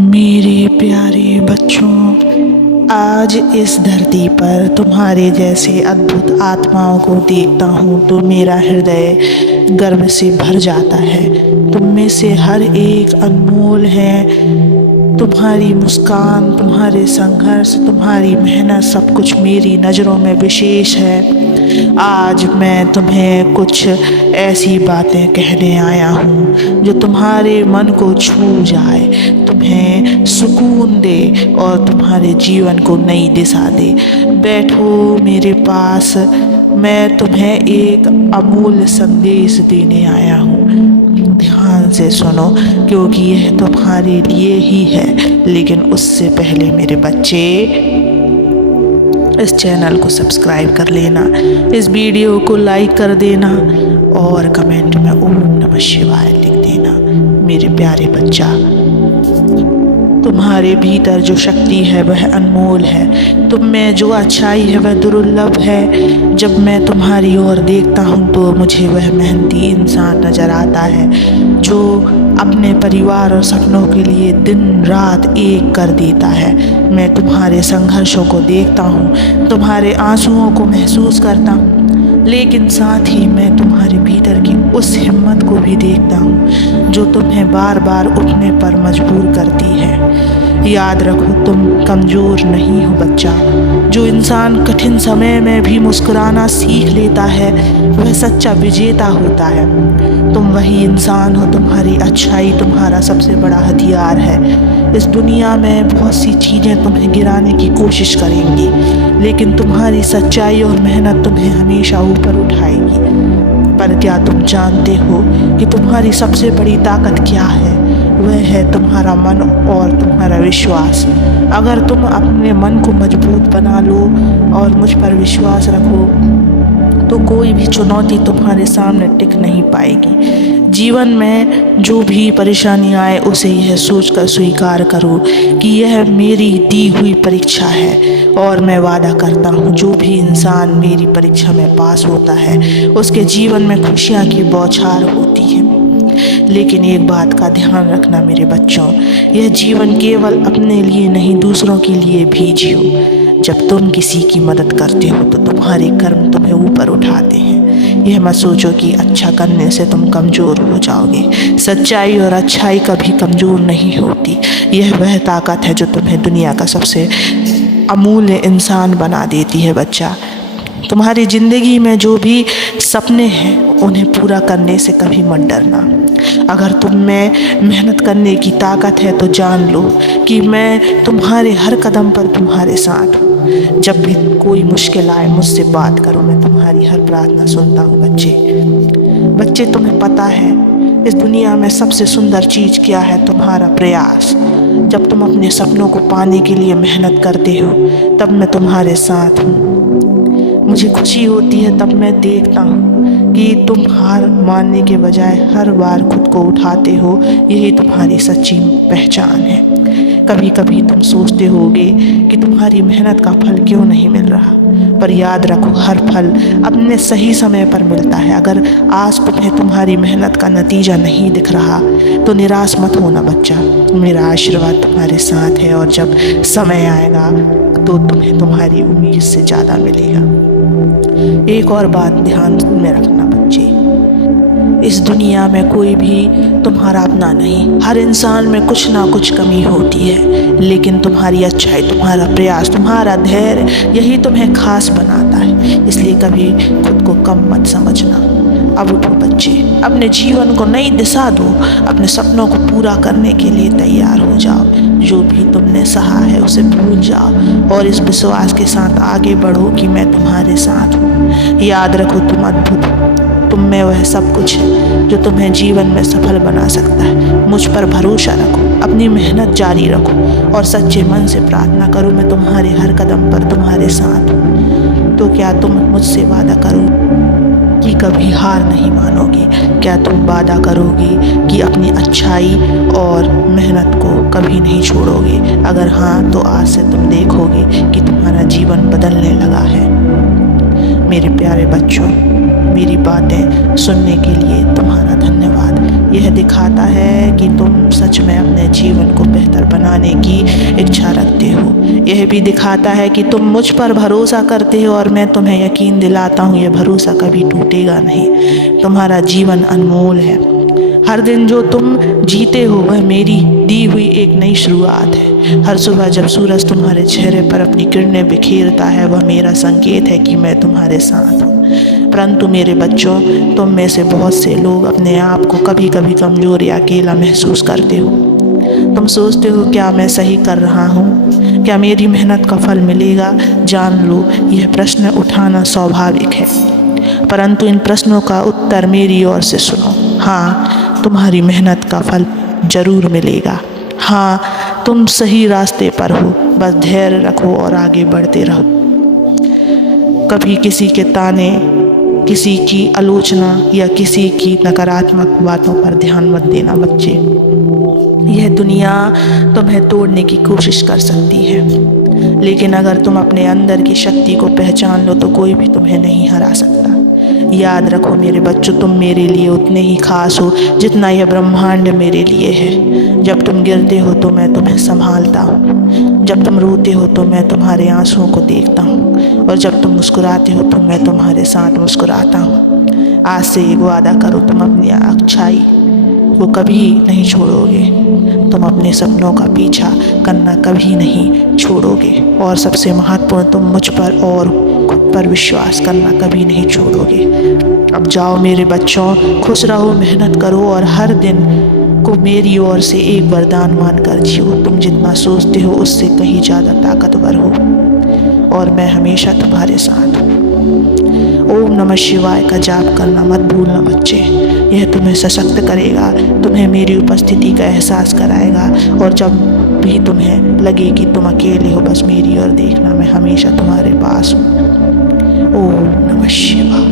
मेरे प्यारे बच्चों, आज इस धरती पर तुम्हारे जैसे अद्भुत आत्माओं को देखता हूँ तो मेरा हृदय गर्व से भर जाता है। तुम में से हर एक अनमोल है। तुम्हारी मुस्कान, तुम्हारे संघर्ष, तुम्हारी मेहनत सब कुछ मेरी नज़रों में विशेष है। आज मैं तुम्हें कुछ ऐसी बातें कहने आया हूँ जो तुम्हारे मन को छू जाए, तुम्हें सुकून दे और तुम्हारे जीवन को नई दिशा दे। बैठो मेरे पास, मैं तुम्हें एक अमूल्य संदेश देने आया हूँ। ध्यान से सुनो क्योंकि यह तुम्हारे लिए ही है। लेकिन उससे पहले मेरे बच्चे, इस चैनल को सब्सक्राइब कर लेना, इस वीडियो को लाइक कर देना और कमेंट में ओम नमः शिवाय लिख देना। मेरे प्यारे बच्चा, तुम्हारे भीतर जो शक्ति है वह अनमोल है। तुम में जो अच्छाई है वह दुर्लभ है। जब मैं तुम्हारी ओर देखता हूँ तो मुझे वह मेहनती इंसान नज़र आता है जो अपने परिवार और सपनों के लिए दिन रात एक कर देता है। मैं तुम्हारे संघर्षों को देखता हूँ, तुम्हारे आंसुओं को महसूस करता हूँ, लेकिन साथ ही मैं तुम्हारे भीतर की उस हिम्मत को भी देखता हूँ जो तुम्हें बार बार उठने पर मजबूर करती है। याद रखो, तुम कमज़ोर नहीं हो बच्चा। जो इंसान कठिन समय में भी मुस्कुराना सीख लेता है वह सच्चा विजेता होता है। तुम वही इंसान हो। तुम्हारी अच्छाई तुम्हारा सबसे बड़ा हथियार है। इस दुनिया में बहुत सी चीज़ें तुम्हें गिराने की कोशिश करेंगी, लेकिन तुम्हारी सच्चाई और मेहनत तुम्हें हमेशा ऊपर उठाएगी। पर क्या तुम जानते हो कि तुम्हारी सबसे बड़ी ताकत क्या है? वह है तुम्हारा मन और तुम्हारा विश्वास। अगर तुम अपने मन को मजबूत बना लो और मुझ पर विश्वास रखो तो कोई भी चुनौती तुम्हारे सामने टिक नहीं पाएगी। जीवन में जो भी परेशानी आए उसे यह सोचकर स्वीकार करो कि यह मेरी दी हुई परीक्षा है और मैं वादा करता हूँ जो भी इंसान मेरी परीक्षा में पास होता है उसके जीवन में खुशियाँ की बौछार होती है। लेकिन एक बात का ध्यान रखना मेरे बच्चों, यह जीवन केवल अपने लिए नहीं दूसरों के लिए भी जियो। जब तुम किसी की मदद करते हो तो तुम्हारे कर्म तुम्हें ऊपर उठाते हैं। यह मत सोचो कि अच्छा करने से तुम कमज़ोर हो जाओगे। सच्चाई और अच्छाई कभी कमज़ोर नहीं होती। यह वह ताकत है जो तुम्हें दुनिया का सबसे अमूल्य इंसान बना देती है बच्चा। तुम्हारी ज़िंदगी में जो भी सपने हैं उन्हें पूरा करने से कभी मत डरना। अगर तुम में मेहनत करने की ताकत है तो जान लो कि मैं तुम्हारे हर कदम पर तुम्हारे साथ हूँ। जब भी कोई मुश्किल आए मुझसे बात करो, मैं तुम्हारी हर प्रार्थना सुनता हूँ। बच्चे, तुम्हें पता है इस दुनिया में सबसे सुंदर चीज़ क्या है? तुम्हारा प्रयास। जब तुम अपने सपनों को पाने के लिए मेहनत करते हो तब मैं तुम्हारे साथ हूँ। मुझे खुशी होती है तब मैं देखता हूँ कि तुम हार मानने के बजाय हर बार खुद को उठाते हो। यही तुम्हारी सच्ची पहचान है। कभी कभी तुम सोचते होगे कि तुम्हारी मेहनत का फल क्यों नहीं मिल रहा, पर याद रखो हर फल अपने सही समय पर मिलता है। अगर आज तुम्हें तुम्हारी मेहनत का नतीजा नहीं दिख रहा तो निराश मत होना बच्चा। मेरा आशीर्वाद तुम्हारे साथ है और जब समय आएगा तो तुम्हें तुम्हारी उम्मीद से ज़्यादा मिलेगा। एक और बात ध्यान में रखना बच्चे, इस दुनिया में कोई भी तुम्हारा अपना नहीं। हर इंसान में कुछ ना कुछ कमी होती है, लेकिन तुम्हारी अच्छाई, तुम्हारा प्रयास, तुम्हारा धैर्य यही तुम्हें खास बनाता है। इसलिए कभी खुद को कम मत समझना। अब उठो बच्चे, अपने जीवन को नई दिशा दो। अपने सपनों को पूरा करने के लिए तैयार हो जाओ। जो भी तुमने सहा है उसे भूल जाओ और इस विश्वास के साथ आगे बढ़ो कि मैं तुम्हारे साथ हूँ। याद रखो, तुम अद्भुत हो। तुम में वह सब कुछ है जो तुम्हें जीवन में सफल बना सकता है। मुझ पर भरोसा रखो, अपनी मेहनत जारी रखो और सच्चे मन से प्रार्थना करो मैं तुम्हारे हर कदम पर तुम्हारे साथ हूँ। तो क्या तुम मुझसे वादा करो कि कभी हार नहीं मानोगे? क्या तुम वादा करोगे कि अपनी अच्छाई और मेहनत को कभी नहीं छोड़ोगे? अगर हाँ तो आज से तुम देखोगे कि तुम्हारा जीवन बदलने लगा है। मेरे प्यारे बच्चों, मेरी बातें सुनने के लिए तुम्हारा धन्यवाद। यह दिखाता है कि तुम सच में अपने जीवन को बेहतर बना बनाने की इच्छा रखते हो। यह भी दिखाता है कि तुम मुझ पर भरोसा करते हो और मैं तुम्हें यकीन दिलाता हूँ यह भरोसा कभी टूटेगा नहीं। तुम्हारा जीवन अनमोल है। हर दिन जो तुम जीते हो वह मेरी दी हुई एक नई शुरुआत है। हर सुबह जब सूरज तुम्हारे चेहरे पर अपनी किरणें बिखेरता है वह मेरा संकेत है कि मैं तुम्हारे साथ हूँ। परंतु मेरे बच्चों, तुम में से बहुत से लोग अपने आप को कभी कभी कमज़ोर या अकेला महसूस करते हो। तुम सोचते हो क्या मैं सही कर रहा हूँ, क्या मेरी मेहनत का फल मिलेगा। जान लो यह प्रश्न उठाना स्वाभाविक है, परंतु इन प्रश्नों का उत्तर मेरी ओर से सुनो। हाँ, तुम्हारी मेहनत का फल जरूर मिलेगा। हाँ, तुम सही रास्ते पर हो, बस धैर्य रखो और आगे बढ़ते रहो। कभी किसी के ताने, किसी की आलोचना या किसी की नकारात्मक बातों पर ध्यान मत देना बच्चे। यह दुनिया तुम्हें तोड़ने की कोशिश कर सकती है, लेकिन अगर तुम अपने अंदर की शक्ति को पहचान लो तो कोई भी तुम्हें नहीं हरा सकता। याद रखो मेरे बच्चों, तुम मेरे लिए उतने ही खास हो जितना यह ब्रह्मांड मेरे लिए है। जब तुम गिरते हो तो मैं तुम्हें संभालता हूँ, जब तुम रोते हो तो मैं तुम्हारे आंसुओं को देखता हूँ, और जब तुम मुस्कुराते हो तो मैं तुम्हारे साथ मुस्कुराता हूँ। आज से एक वादा करो, तुम अपनी अच्छाई को कभी नहीं छोड़ोगे, तुम अपने सपनों का पीछा करना कभी नहीं छोड़ोगे, और सबसे महत्वपूर्ण तुम मुझ पर और खुद पर विश्वास करना कभी नहीं छोड़ोगे। अब जाओ मेरे बच्चों, खुश रहो, मेहनत करो और हर दिन को मेरी ओर से एक वरदान मानकर जियो। तुम जितना सोचते हो उससे कहीं ज़्यादा ताकतवर हो, और मैं हमेशा तुम्हारे साथ हूँ। ओम नमः शिवाय का जाप करना मत भूलना बच्चे। यह तुम्हें सशक्त करेगा, तुम्हें मेरी उपस्थिति का एहसास कराएगा, और जब भी तुम्हें लगे कि तुम अकेले हो बस मेरी ओर देखना, मैं हमेशा तुम्हारे पास हूँ। ओम नमः शिवाय।